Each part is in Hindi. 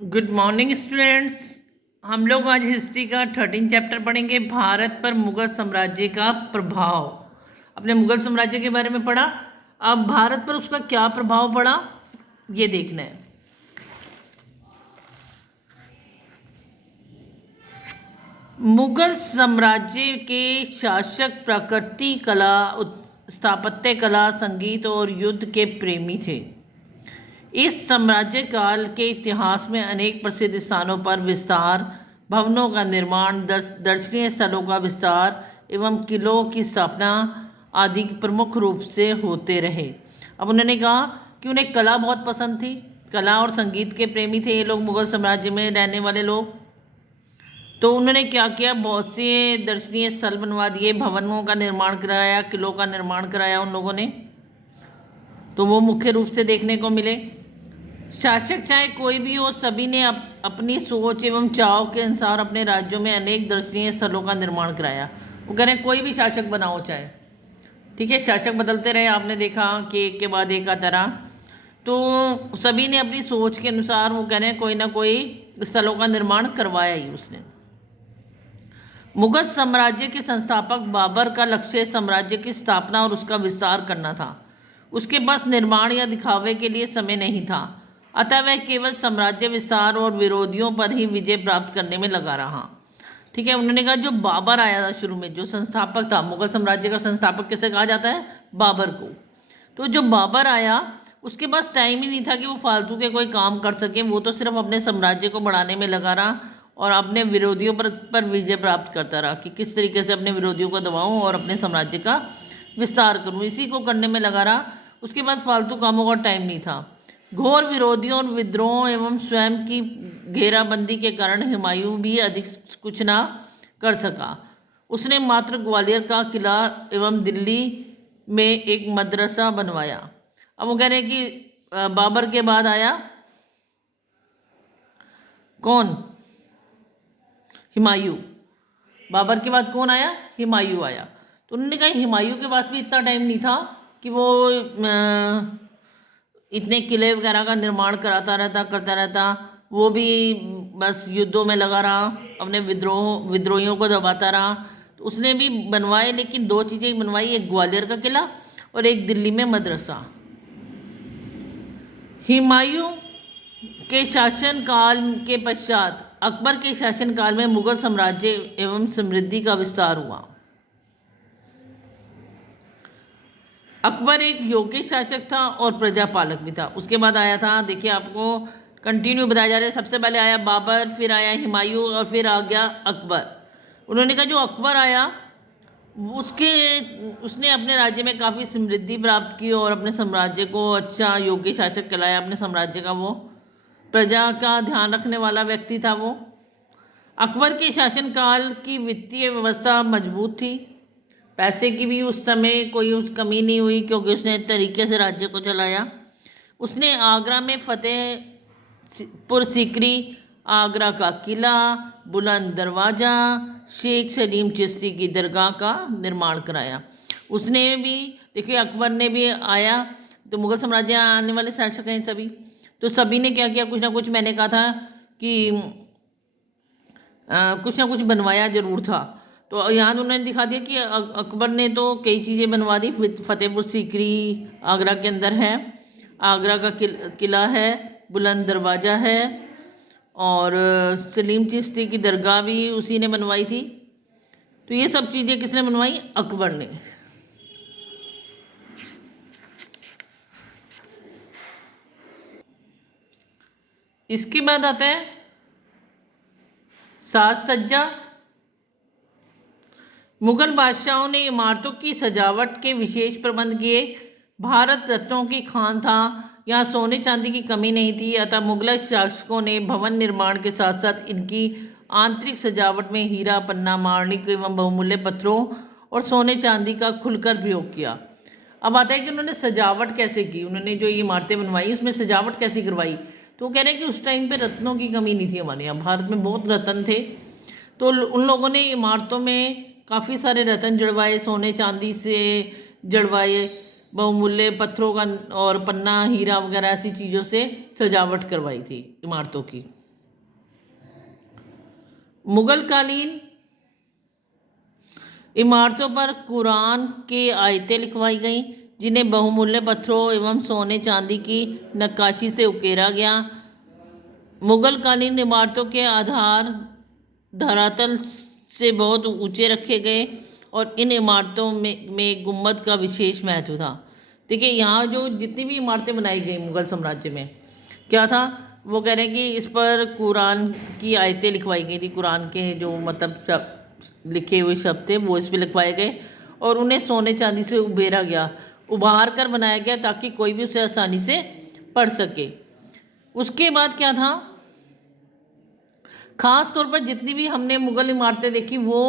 Good morning students. हम लोग आज हिस्ट्री का 13 चैप्टर पढ़ेंगे। भारत पर मुगल साम्राज्य का प्रभाव। अपने मुगल साम्राज्य के बारे में पढ़ा, अब भारत पर उसका क्या प्रभाव पड़ा ये देखना है। मुगल साम्राज्य के शासक प्रकृति कला, स्थापत्य कला, संगीत और युद्ध के प्रेमी थे। इस साम्राज्य काल के इतिहास में अनेक प्रसिद्ध स्थानों पर विस्तार, भवनों का निर्माण, दर्शनीय स्थलों का विस्तार एवं किलों की स्थापना आदि प्रमुख रूप से होते रहे। अब उन्होंने कहा कि उन्हें कला बहुत पसंद थी, कला और संगीत के प्रेमी थे ये लोग, मुगल साम्राज्य में रहने वाले लोग। तो उन्होंने क्या किया, बहुत से दर्शनीय स्थल बनवा दिए, भवनों का निर्माण कराया, किलों का निर्माण कराया उन लोगों ने। तो वो मुख्य रूप से देखने को मिले। शासक चाहे कोई भी हो, सभी ने अपनी सोच एवं चाव के अनुसार अपने राज्यों में अनेक दर्शनीय स्थलों का निर्माण कराया। वो कह रहे हैं कोई भी शासक बनाओ चाहे, ठीक है, शासक बदलते रहे, आपने देखा कि एक के बाद एक आता रहा, तो सभी ने अपनी सोच के अनुसार वो कह रहे हैं कोई ना कोई स्थलों का निर्माण करवाया ही उसने। मुगल साम्राज्य के संस्थापक बाबर का लक्ष्य साम्राज्य की स्थापना और उसका विस्तार करना था। उसके पास निर्माण या दिखावे के लिए समय नहीं था, अतः वह केवल साम्राज्य विस्तार और विरोधियों पर ही विजय प्राप्त करने में लगा रहा। ठीक है, उन्होंने कहा जो बाबर आया था शुरू में, जो संस्थापक था, मुगल साम्राज्य का संस्थापक किसे कहा जाता है, बाबर को। तो जो बाबर आया उसके पास टाइम ही नहीं था कि वो फालतू के कोई काम कर सके, वो तो सिर्फ अपने साम्राज्य को बढ़ाने में लगा रहा और अपने विरोधियों पर विजय प्राप्त करता रहा कि किस तरीके से अपने विरोधियों को दबाऊं और अपने साम्राज्य का विस्तार करूं, इसी को करने में लगा रहा। उसके बाद फालतू कामों का टाइम नहीं था। घोर विरोधियों और विद्रोह एवं स्वयं की घेराबंदी के कारण हुमायूं भी अधिक कुछ ना कर सका। उसने मात्र ग्वालियर का किला एवं दिल्ली में एक मदरसा बनवाया। अब वो कह रहे हैं कि बाबर के बाद आया कौन, हुमायूं। बाबर के बाद कौन आया, हुमायूं आया। तो उन्होंने कहा हुमायूं के पास भी इतना टाइम नहीं था कि वो इतने किले वगैरह का निर्माण कराता रहता, करता रहता। वो भी बस युद्धों में लगा रहा, अपने विद्रोहियों को दबाता रहा। तो उसने भी बनवाए, लेकिन दो चीज़ें बनवाई, एक ग्वालियर का किला और एक दिल्ली में मदरसा। हुमायूं के शासनकाल के पश्चात अकबर के शासनकाल में मुगल साम्राज्य एवं समृद्धि का विस्तार हुआ। अकबर एक योग्य शासक था और प्रजापालक भी था। उसके बाद आया था, देखिए आपको कंटिन्यू बताया जा रहा है, सबसे पहले आया बाबर, फिर आया हुमायूं और फिर आ गया अकबर। उन्होंने कहा जो अकबर आया उसने अपने राज्य में काफ़ी समृद्धि प्राप्त की और अपने साम्राज्य को अच्छा योग्य शासक कहलाया। अपने साम्राज्य का वो प्रजा का ध्यान रखने वाला व्यक्ति था वो। अकबर के शासनकाल की वित्तीय व्यवस्था मजबूत थी, पैसे की भी उस समय कोई उस कमी नहीं हुई क्योंकि उसने तरीके से राज्य को चलाया। उसने आगरा में फतेहपुर सीकरी, आगरा का किला, बुलंद दरवाज़ा, शेख सलीम चिश्ती की दरगाह का निर्माण कराया। उसने भी, देखिए अकबर ने भी आया, तो मुगल साम्राज्य आने वाले शासक हैं सभी, तो सभी ने क्या किया, कुछ ना कुछ, मैंने कहा था कि कुछ ना कुछ बनवाया जरूर था। तो यहाँ उन्होंने दिखा दिया कि अकबर ने तो कई चीज़ें बनवा दी। फतेहपुर सीकरी आगरा के अंदर है, आगरा का किला है, बुलंद दरवाज़ा है और सलीम चिश्ती की दरगाह भी उसी ने बनवाई थी। तो ये सब चीज़ें किसने बनवाई, अकबर ने। इसके बाद आता है साज सज्जा। मुगल बादशाहों ने इमारतों की सजावट के विशेष प्रबंध किए। भारत रत्नों की खान था, यहाँ सोने चांदी की कमी नहीं थी, अतः मुगल शासकों ने भवन निर्माण के साथ साथ इनकी आंतरिक सजावट में हीरा, पन्ना, माणिक एवं बहुमूल्य पत्थरों और सोने चांदी का खुलकर प्रयोग किया। अब आता है कि उन्होंने सजावट कैसे की, उन्होंने जो ये इमारतें बनवाई उसमें सजावट कैसे करवाई। तो वो कह रहे हैं कि उस टाइम पे रत्नों की कमी नहीं थी, हमारे यहाँ भारत में बहुत रत्न थे। तो उन लोगों ने इमारतों में काफ़ी सारे रत्न जड़वाए, सोने चांदी से जड़वाए, बहुमूल्य पत्थरों का और पन्ना, हीरा वगैरह ऐसी चीज़ों से सजावट करवाई थी इमारतों की। मुगल कालीन इमारतों पर कुरान की आयतें लिखवाई गईं, जिन्हें बहुमूल्य पत्थरों एवं सोने चांदी की नक्काशी से उकेरा गया। मुगल कालीन इमारतों के आधार धरातल से बहुत ऊंचे रखे गए और इन इमारतों में गुम्बद का विशेष महत्व था। देखिए, यहाँ जो जितनी भी इमारतें बनाई गई मुगल साम्राज्य में, क्या था, वो कह रहे हैं कि इस पर कुरान की आयतें लिखवाई गई थी। कुरान के जो मतलब लिखे हुए शब्द थे वो इस पर लिखवाए गए और उन्हें सोने चांदी से उभार कर बनाया गया ताकि कोई भी उसे आसानी से पढ़ सके। उसके बाद क्या था, खास तौर पर जितनी भी हमने मुगल इमारतें देखी वो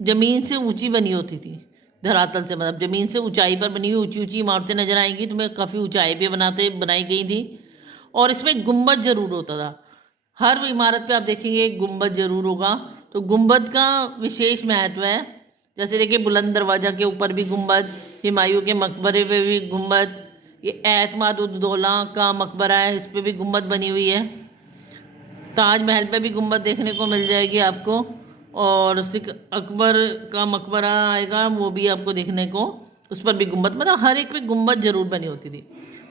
ज़मीन से ऊंची बनी होती थी, धरातल से मतलब ज़मीन से ऊंचाई पर बनी हुई ऊंची ऊंची इमारतें नजर आएंगी। तुम्हें काफ़ी ऊंचाई पे बनाई गई थी और इसमें गुंबद जरूर होता था। हर इमारत पे आप देखेंगे एक गुंबद जरूर होगा। तो गुंबद का विशेष महत्व है। जैसे देखिए, बुलंद दरवाज़ा के ऊपर भी गुंबद, हुमायूं के मकबरे पे भी गुंबद, ये एतमाद उद दौला का मकबरा है, इस पर भी गुंबद बनी हुई है। ताजमहल पे भी गुंबद देखने को मिल जाएगी आपको, और सिख अकबर का मकबरा आएगा वो भी आपको देखने को, उस पर भी गुंबद, मतलब हर एक पे गुंबद जरूर बनी होती थी।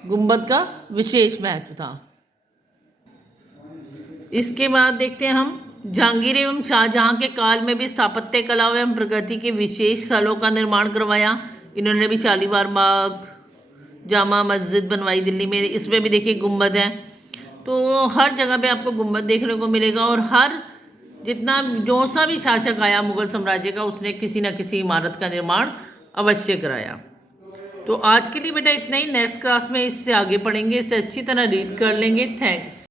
गुंबद का विशेष महत्व था। इसके बाद देखते हैं हम, जहांगीर एवं शाहजहां के काल में भी स्थापत्य कला एवं प्रगति के विशेष स्थलों का निर्माण करवाया। इन्होंने भी शालीमार बाग, जामा मस्जिद बनवाई दिल्ली में, इसमें भी देखिए गुंबद है। तो हर जगह पे आपको गुंबद देखने को मिलेगा और हर जितना जो सा भी शासक आया मुगल साम्राज्य का, उसने किसी न किसी इमारत का निर्माण अवश्य कराया। तो आज के लिए बेटा इतना ही। नेक्स्ट क्लास में इससे आगे पढ़ेंगे, इसे अच्छी तरह रीड कर लेंगे। थैंक्स।